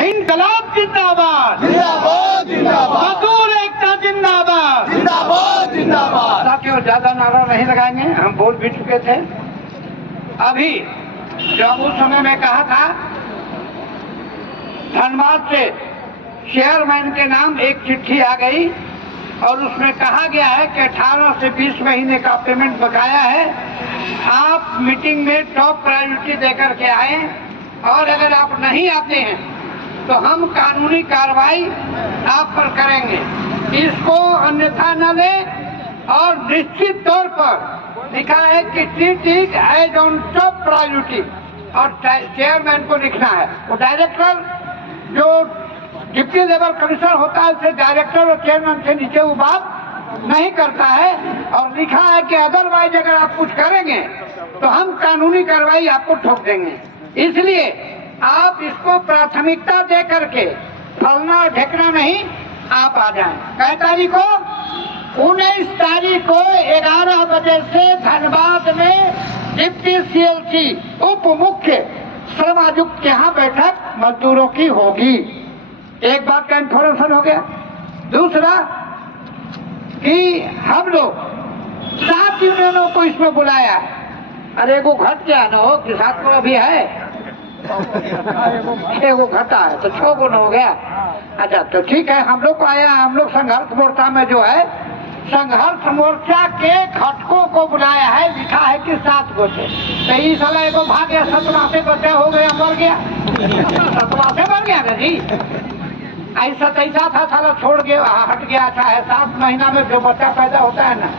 इंकलाब जिंदाबाद, जिंदाबाद जिंदाबाद, मजदूर एकता जिंदाबाद, जिंदाबाद जिंदाबाद। साथियों, ज्यादा नारा नहीं लगाएंगे, हम बोल भी चुके थे। अभी जब उस समय में कहा था, धनबाद से चेयरमैन के नाम एक चिट्ठी आ गई और उसमें कहा गया है कि 18 से 20 महीने का पेमेंट बकाया है, आप मीटिंग में टॉप प्रायोरिटी देकर के आए और अगर आप नहीं आते हैं तो हम कानूनी कार्रवाई आप पर करेंगे, इसको अन्यथा न ले। और निश्चित तौर पर लिखा है कि treat it as on top priority, और चेयरमैन को लिखना है। वो डायरेक्टर जो डिप्टी लेवल कमिश्नर होता है उसे डायरेक्टर और चेयरमैन से नीचे वो बात नहीं करता है। और लिखा है कि अदरवाइज अगर आप कुछ करेंगे तो हम कानूनी कार्रवाई आपको ठोक देंगे। इसलिए आप इसको प्राथमिकता दे करके फलना और ढेकना नहीं, आप आ जाएं। कै तारीख को? 19 तारीख को 11 बजे से धनबाद में डिप्टी CLC उप मुख्य श्रम आयुक्त के यहाँ बैठक मजदूरों की होगी। एक बात का इंफॉर्मेशन हो गया। दूसरा कि हम लोग 7 यूनियनों को इसमें बुलाया है। अरे वो घट गया ना हो कि 7 को अभी है, एगो घटा है तो 6 गुना हो गया। अच्छा तो ठीक है, हम लोग को आया, हम लोग संघर्ष मोर्चा में जो है संघर्ष मोर्चा के घटकों को बुलाया है, लिखा है कि 7 गो थे। तो ये साला एगो भाग गया, 7वां से बचा हो गया, मर गया, 7वां से मर गया ना जी। ऐसा था साला छोड़ के हट गया। अच्छा है, 7 महीना में जो बच्चा पैदा होता है ना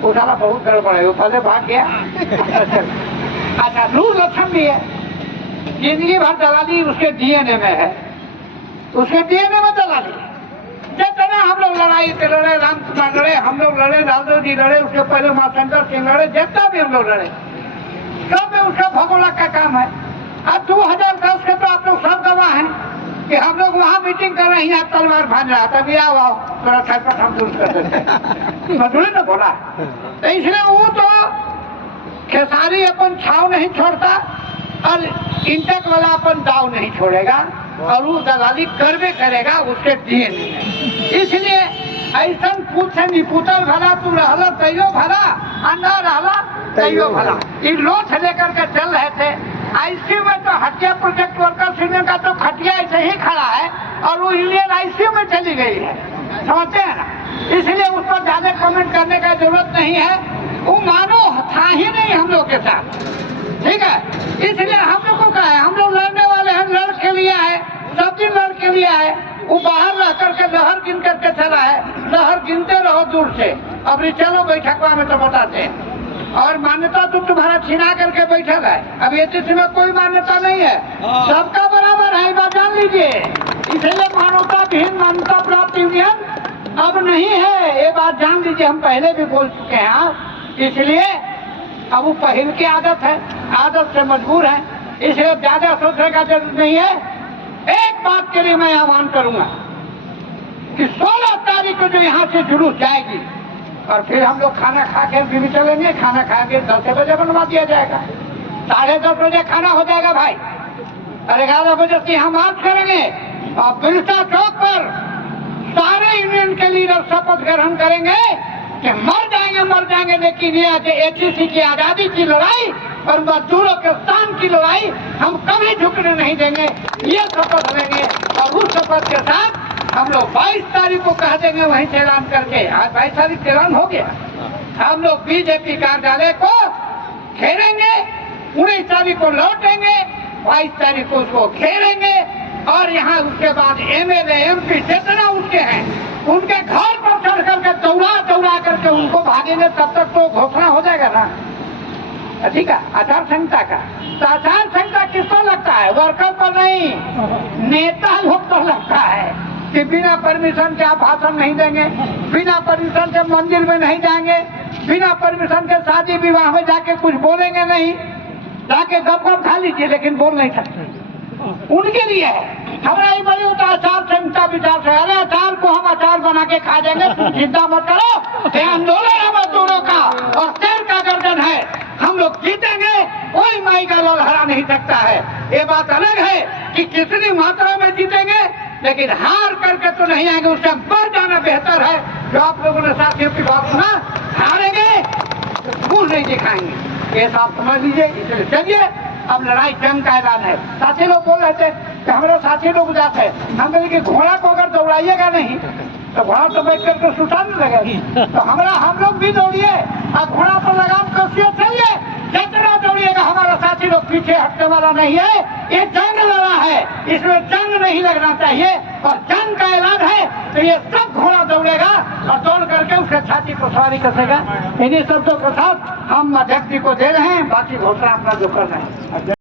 वो साला बहुत गड़बड़ है, वो पहले भाग गया। अच्छा रूल लक्षण भी है, जिंदगी भर दलाली उसके DNA में है, उसके DNA में दलाली। जितना हम लोग लड़ाई से लड़े, राम कुमार लड़े, हम लोग लड़े, लालदेव जी लड़े, उसके पहले माशंकर सिंह लड़े, जितना भी हम लोग लड़े, सब में उसका भगोड़ा का काम है। अब 2010 के तो आप लोग सब गवाह हैं कि हम लोग वहाँ मीटिंग कर रहे हैं, आप तलवार भाज रहा था, आओ आओ थोड़ा छटपट हम दूर कर देते मधुरी ने बोला। तो इसलिए वो तो खेसारी अपन छाव नहीं छोड़ता और इंटक वाला अपन दाव नहीं छोड़ेगा, और वो दलाली करवे करेगा उसके DNA में। इसलिए ऐसा पूछ से निपुतल भला, तू रहला तैयो भला, अंडा रहला तैयो भला। ये लोथ लेकर के चल रहे थे। ICU में तो हटिया प्रोजेक्ट वर्कर्स यूनियन का तो खटिया ऐसे ही खड़ा है और वो यूनियन ICU में चली गई है, समझते हैं ना। इसलिए उस पर ज्यादा कमेंट करने का जरूरत नहीं है, वो मानो था ही नहीं हम लोग के साथ, ठीक है। इसलिए हम लोग को क्या है, हम लोग लड़ने वाले हैं, लड़ के लिए आए, सब दिन लड़ के लिए आए। वो बाहर रह करके लहर गिन करके चला है, लहर गिनते रहो दूर से। अभी चलो बैठकवा में तो बताते हैं। और मान्यता तो तुम्हारा छिना करके बैठल है, अब ACC में कोई मान्यता नहीं है, सबका बराबर है, बात जान लीजिए। इसलिए मानवता विहीन मान्यता प्राप्त यूनियन अब नहीं है, ये बात जान लीजिए। हम पहले भी बोल चुके हैं, इसलिए अब वो पहल की आदत है, आदत से मजबूर है, इसलिए ज्यादा सोचने का जरूरत नहीं है। एक बात के लिए मैं आह्वान करूंगा कि 16 तारीख को जो यहाँ से जुलूस जाएगी और फिर हम लोग खाना खा के भी चलेंगे, खाना खा के 10 बजे बनवा दिया जाएगा, 10:30 बजे खाना हो जाएगा भाई, और 11 बजे से यहाँ मार्च करेंगे और बिरसा चौक पर सारे यूनियन के लीडर शपथ ग्रहण करेंगे कि मर जाएंगे, लेकिन ये ACC की आजादी की लड़ाई और मजदूरों के स्थान की लड़ाई हम कभी झुकने नहीं देंगे, ये शपथ लेंगे। और उस शपथ के साथ हम लोग 22 तारीख को कह देंगे वहीं से ऐलान करके, आज 22 तारीख ऐलान हो गया, हम लोग BJP कार्यालय को घेरेंगे, 19 तारीख को लौटेंगे, 22 तारीख को उसको घेरेंगे और यहाँ उसके बाद MLA MP जितना उसके हैं उनके घर पर चढ़ करके दौड़ा करके उनको भागेंगे, तब तक तो घोषणा हो जाएगा ना, ठीक है, आचार संहिता का। तो आचार संहिता किसको लगता है? वर्कर पर नहीं, नेता लोग को लगता है कि बिना परमिशन के आप भाषण नहीं देंगे, बिना परमिशन के मंदिर में नहीं जाएंगे, बिना परमिशन के शादी विवाह में जाके कुछ बोलेंगे नहीं, जाके गप खा लीजिए लेकिन बोल नहीं सकते, उनके लिए है। हमारा ये बड़ी आचार संहिता विचार से, अरे अचार को हम अचार बना के खा जाएंगे, तुम चिंता मत करो, ये आंदोलन है मजदूरों का और शेर का गर्दन है, हम लोग जीतेंगे, कोई माई का लाल हरा नहीं सकता है। ये बात अलग है कि कितनी मात्रा में जीतेंगे, लेकिन हार करके तो नहीं आएंगे, उससे बढ़ जाना बेहतर है। जो आप लोगों ने साथियों की बात सुना, हारेंगे तो मुंह नहीं दिखाएंगे, ये आप समझ लीजिए। इसलिए चलिए, अब लड़ाई जंग का ऐलान है। साथी लोग बोल रहे थे कि हमारे साथी लोग जाते हैं, हम कहें कि घोड़ा को अगर दौड़ाइएगा नहीं तो घोड़ा तो बैठ करके सुटाने लगेगी, तो हम लोग भी दौड़िए और घोड़ा पर लगाम कसिए, चलिए जितना दौड़िएगा। हमारा साथी लोग पीछे हटने वाला नहीं है, ये जंग लड़ा है, इसमें जंग नहीं लगना चाहिए। और जंग का ऐलान है तो ये सब घोड़ा दौड़ेगा और दौड़ करके उसके छाती को सवारी कसेगा। इन्हीं शब्दों के साथ हम अध्यक्ष जी को दे रहे हैं, बाकी घोषणा अपना जो कर रहे हैं।